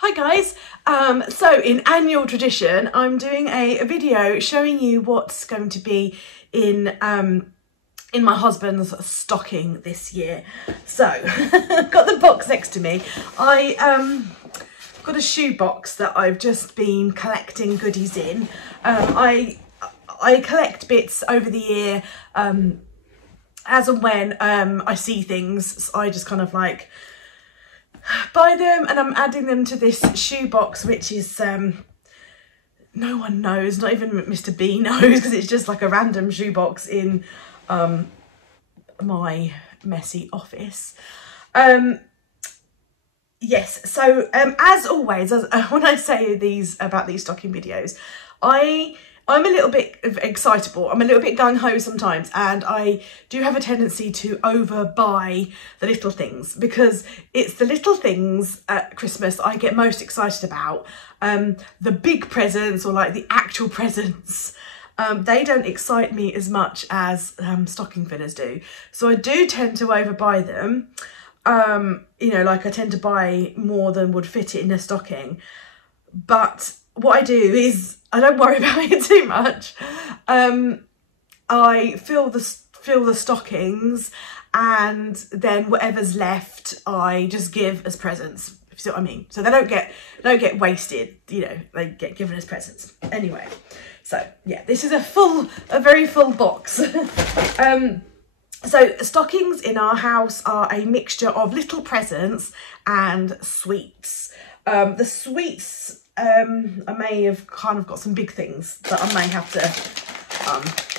Hi guys, so in annual tradition I'm doing a video showing you what's going to be in my husband's stocking this year. So I've got the box next to me. I got a shoe box that I've just been collecting goodies in. I collect bits over the year as and when I see things. So I just kind of like buy them, and I'm adding them to this shoe box, which is no one knows, not even Mr. B knows, because it's just like a random shoe box in my messy office. Yes, so as always, when I say about these stocking videos, I'm a little bit excitable. I'm a little bit gung-ho sometimes, and I do have a tendency to overbuy the little things, because it's the little things at Christmas I get most excited about. The big presents, or like the actual presents, they don't excite me as much as stocking fillers do. So I do tend to overbuy them. You know, like I tend to buy more than would fit it in a stocking. But what I do is I don't worry about it too much. I fill the stockings, and then whatever's left I just give as presents, if you see what I mean. So they don't get wasted, you know, they get given as presents. Anyway, so yeah, this is a very full box. So stockings in our house are a mixture of little presents and sweets. The sweets, I may have kind of got some big things that I may have to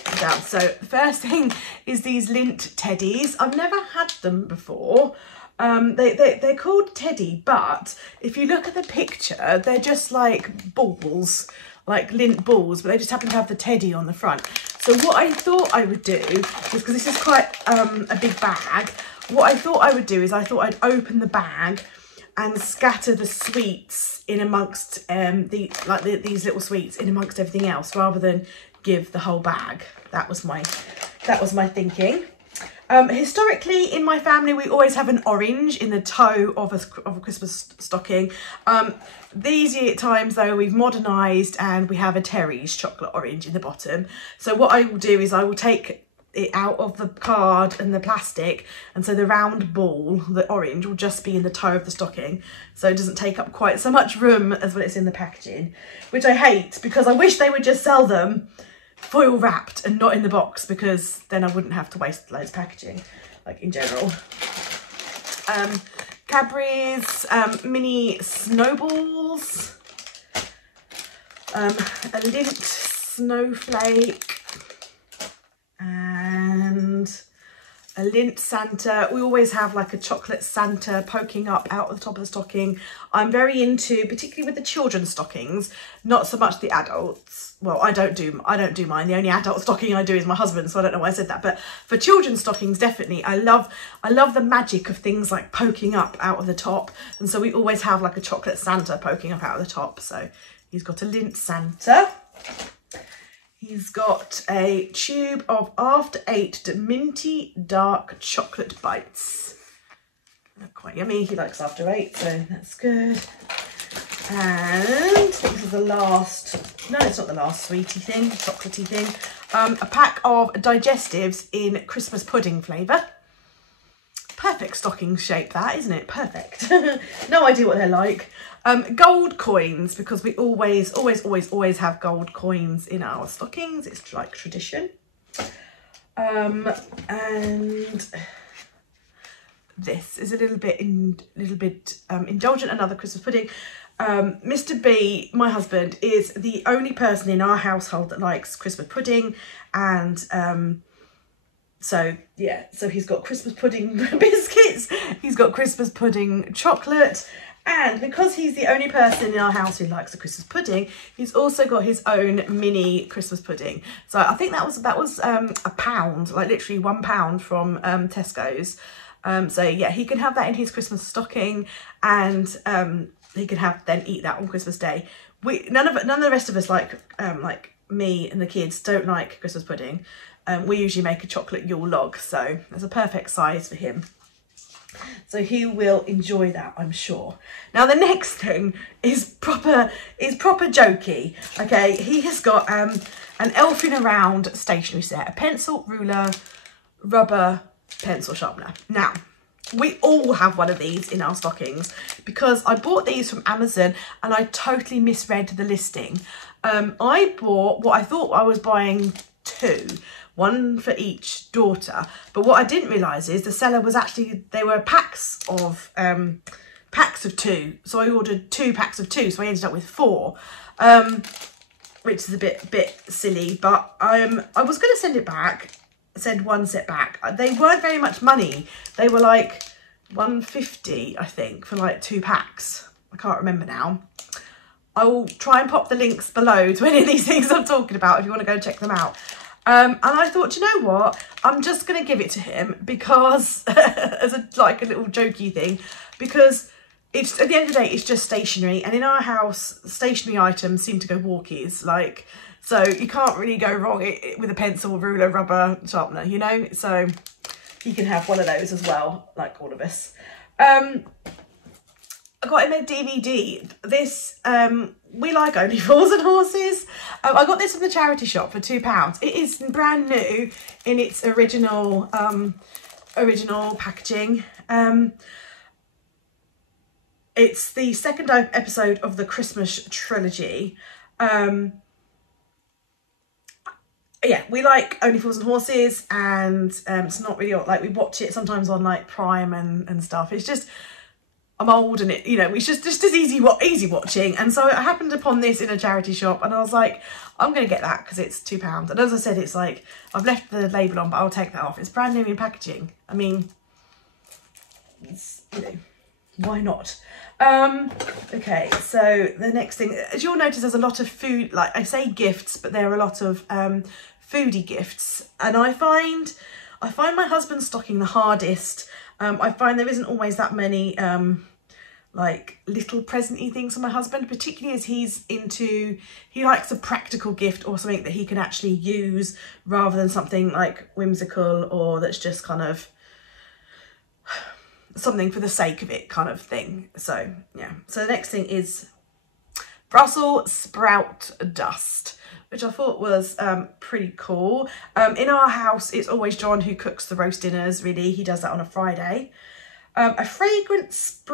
put down. So the first thing is these lint teddies. I've never had them before. They're called teddy, but if you look at the picture, they're just like balls, like lint balls, but they just happen to have the teddy on the front. So what I thought I would do is, because this is quite a big bag, what I thought I would do is I thought I'd open the bag and scatter the sweets in amongst these little sweets in amongst everything else, rather than give the whole bag. That was my thinking. Historically in my family we always have an orange in the toe of a Christmas stocking. These times though we've modernised and we have a Terry's chocolate orange in the bottom. So what I will do is I will take it out of the card and the plastic, and so the round ball, the orange, will just be in the toe of the stocking, so it doesn't take up quite so much room as when it's in the packaging, which I hate, because I wish they would just sell them foil wrapped and not in the box, because then I wouldn't have to waste loads of packaging, like in general. Cadbury's mini snowballs, a lint snowflake, and a lint Santa. We always have like a chocolate Santa poking up out of the top of the stocking. I'm very into, particularly with the children's stockings, not so much the adults. Well, I don't do mine. The only adult stocking I do is my husband, so I don't know why I said that. But for children's stockings, definitely, I love the magic of things like poking up out of the top. And so we always have like a chocolate Santa poking up out of the top. So he's got a lint Santa. He's got a tube of After Eight minty dark chocolate bites. They're quite yummy. He likes After Eight, so that's good. And I think this is the last, no, it's not the last sweetie thing, chocolatey thing. A pack of digestives in Christmas pudding flavour. Perfect stocking shape that, isn't it? Perfect. No idea what they're like. Gold coins, because we always have gold coins in our stockings. It's like tradition. And this is a little bit indulgent, another Christmas pudding. Mr. B, my husband, is the only person in our household that likes Christmas pudding, and so yeah, so he's got Christmas pudding biscuits, he's got Christmas pudding chocolate, and because he's the only person in our house who likes the Christmas pudding, he's also got his own mini Christmas pudding. So I think that was a pound, like literally £1 from Tesco's. So yeah, he can have that in his Christmas stocking, and he can then eat that on Christmas Day. None of the rest of us like me and the kids don't like Christmas pudding. We usually make a chocolate Yule log, so that's a perfect size for him. So he will enjoy that, I'm sure. Now the next thing is proper jokey. Okay, he has got an elfing around stationery set, a pencil, ruler, rubber, pencil sharpener. Now, we all have one of these in our stockings because I bought these from Amazon and I totally misread the listing. I bought what I thought I was buying 2. One for each daughter, but what I didn't realise is the seller was actually, they were packs of 2, so I ordered 2 packs of 2, so I ended up with 4, which is a bit silly, but I was going to send one set back. They weren't very much money. They were like $1.50, I think, for like 2 packs. I can't remember now. I will try and pop the links below to any of these things I'm talking about if you want to go check them out. And I thought, you know what, I'm just going to give it to him because, as a little jokey thing, because it's, at the end of the day, it's just stationery. And in our house, stationery items seem to go walkies, like, so you can't really go wrong with a pencil, ruler, rubber, sharpener, you know? So he can have one of those as well, like all of us. I got him a DVD. This, we like Only Fools and Horses. I got this from the charity shop for £2. It is brand new in its original packaging. It's the second episode of the Christmas trilogy. Yeah, we like Only Fools and Horses, and it's not really like, we watch it sometimes on like Prime and stuff. It's just, I'm old and it's just as easy watching. And so I happened upon this in a charity shop and I was like, I'm going to get that because it's £2. And as I said, it's like, I've left the label on, but I'll take that off. It's brand new in packaging. I mean, it's, why not? Okay, so the next thing, as you'll notice, there's a lot of food, like I say gifts, but there are a lot of foodie gifts. And I find my husband's stocking the hardest. I find there isn't always that many like little present-y things for my husband, particularly as he likes a practical gift or something that he can actually use rather than something like whimsical or that's just kind of something for the sake of it kind of thing. So yeah, so the next thing is Brussels sprout dust, which I thought was pretty cool. In our house, it's always John who cooks the roast dinners, really. He does that on a Friday. A fragrant spice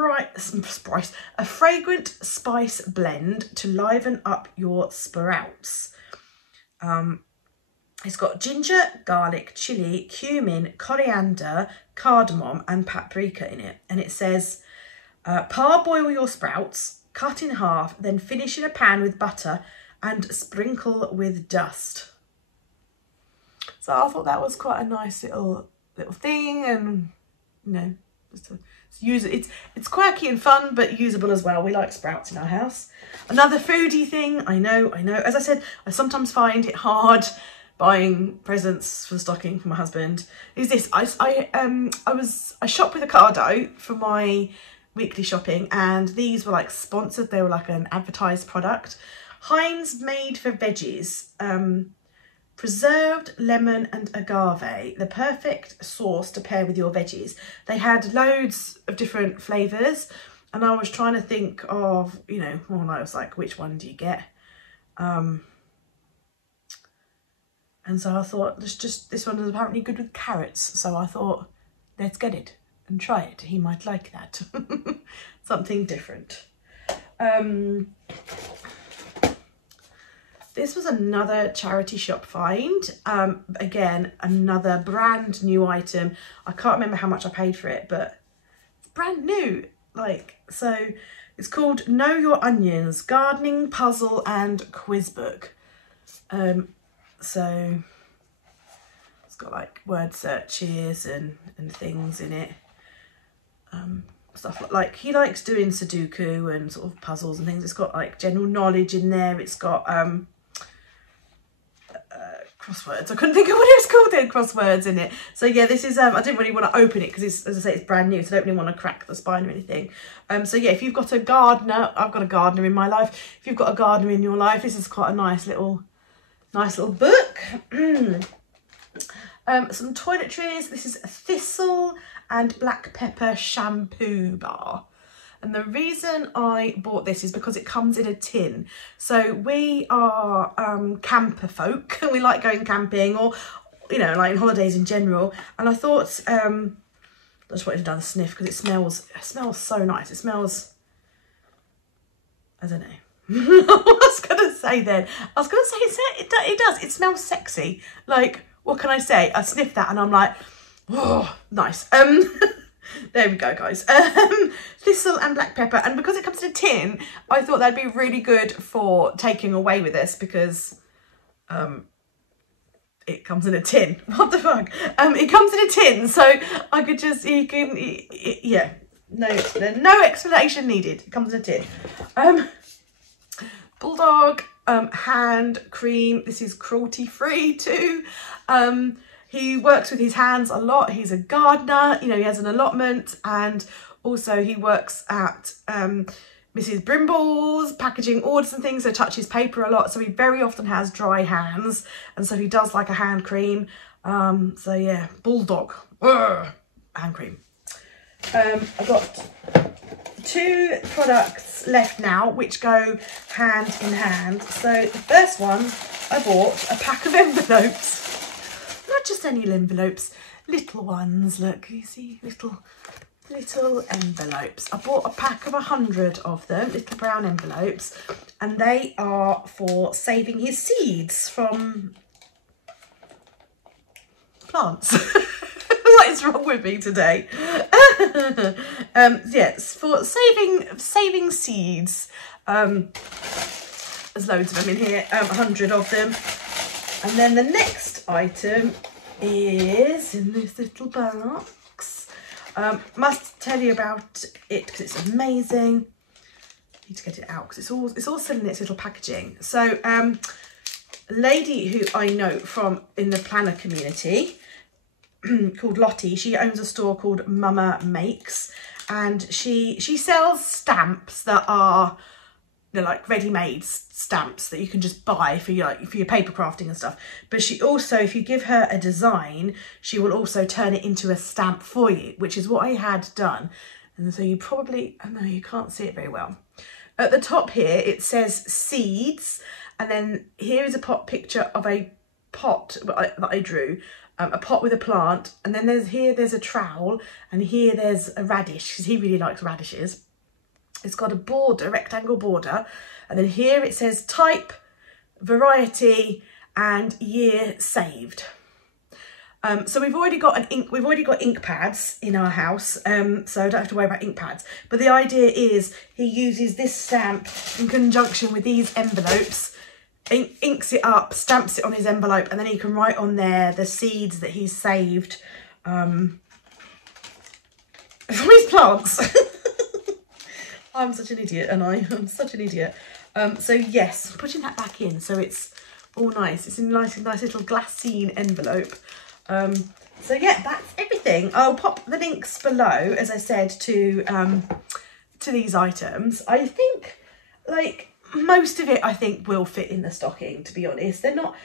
blend to liven up your sprouts. It's got ginger, garlic, chilli, cumin, coriander, cardamom and paprika in it. And it says, parboil your sprouts, cut in half, then finish in a pan with butter and sprinkle with dust. So I thought that was quite a nice little thing, and just to use it. It's quirky and fun, but usable as well. We like sprouts in our house. Another foodie thing. I know. As I said, I sometimes find it hard buying presents for the stocking for my husband. Is this? I shopped with Ocado for my weekly shopping, and these were like sponsored. They were like an advertised product. Heinz made for veggies, preserved lemon and agave, the perfect sauce to pair with your veggies. They had loads of different flavours, and I was trying to think of, I was like, which one do you get? And so I thought, this one is apparently good with carrots. So I thought, let's get it and try it. He might like that. Something different. This was another charity shop find. Again, another brand new item. I can't remember how much I paid for it, but it's brand new. So it's called Know Your Onions, Gardening, Puzzle and Quiz Book. So it's got like word searches and things in it. Stuff like he likes doing Sudoku and sort of puzzles and things. It's got like general knowledge in there. It's got crosswords. I couldn't think of what it was called then, crosswords in it. So yeah, this is, I didn't really want to open it because it's, as I say, it's brand new, so I don't really want to crack the spine or anything. So yeah, if you've got a gardener, I've got a gardener in my life. If you've got a gardener in your life, this is quite a nice little book. Some toiletries. This is thistle and black pepper shampoo bar. And the reason I bought this is because it comes in a tin. So we are camper folk. We like going camping, or, you know, like holidays in general. And I thought, I just wanted another sniff because it smells so nice. It smells, I don't know. I was going to say then. I was going to say it does. It smells sexy. Like, what can I say? I sniffed that and I'm like, oh, nice. There we go, guys. Thistle and black pepper. And because it comes in a tin, I thought that'd be really good for taking away with us because it comes in a tin. What the fuck? It comes in a tin, so I could just, yeah. No explanation needed. It comes in a tin. Bulldog hand cream. This is cruelty free too. He works with his hands a lot. He's a gardener, you know, he has an allotment, and also he works at Mrs. Brimble's packaging orders and things, so touches paper a lot. So he very often has dry hands, and so he does like a hand cream. So yeah, Bulldog hand cream. I've got 2 products left now which go hand in hand. So the first one, I bought a pack of envelopes. Not just any envelopes, little ones. Look, you see, little envelopes. I bought a pack of 100 of them, little brown envelopes, and they are for saving his seeds from plants. What is wrong with me today? Yes, for saving seeds. There's loads of them in here, 100 of them. And then the next item is in this little box. Must tell you about it because it's amazing. Need to get it out because it's all still in its little packaging. So a lady who I know from in the planner community called Lottie, she owns a store called Mama Makes, and she sells stamps that are, they're like ready-made stamps that you can just buy for your paper crafting and stuff. But she also, if you give her a design, she will also turn it into a stamp for you, which is what I had done. And so you probably, I know you can't see it very well. At the top here, it says seeds. And then here is a picture of a pot that I drew, a pot with a plant. And then there's a trowel, and here there's a radish, because he really likes radishes. It's got a border, a rectangle border, and then here it says type, variety, and year saved. So we've already got ink pads in our house, so I don't have to worry about ink pads. But the idea is he uses this stamp in conjunction with these envelopes, inks it up, stamps it on his envelope, and then he can write on there the seeds that he's saved from his plants. I'm such an idiot, and I'm such an idiot. So yes, putting that back in so it's all nice. It's in a nice little glassine envelope. So yeah, that's everything. I'll pop the links below, as I said, to these items. I think, like, most of it I think will fit in the stocking, to be honest. They're not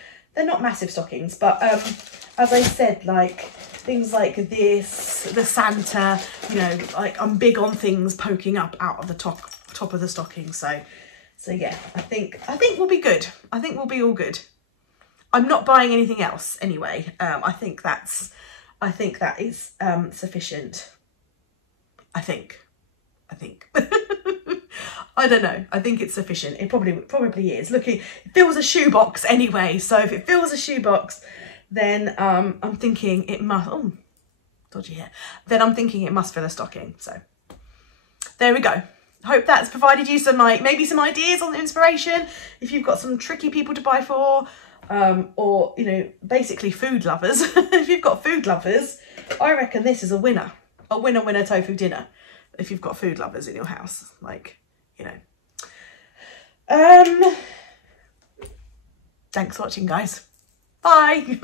massive stockings, but as I said, like things like this, the Santa, you know, like I'm big on things poking up out of the top of the stocking. So yeah, I think we'll be good. I think we'll be all good. I'm not buying anything else anyway. I think that is sufficient. I think. I don't know. I think it's sufficient. It probably is. Look, it fills a shoebox anyway. So if it fills a shoebox, then I'm thinking it must. Oh, dodgy hair. Then I'm thinking it must fill a stocking. So there we go. Hope that's provided you some, like, maybe some ideas on the inspiration. If you've got some tricky people to buy for, or, you know, basically food lovers. If you've got food lovers, I reckon this is a winner. A winner tofu dinner. If you've got food lovers in your house, like, you know. Thanks for watching, guys. Bye.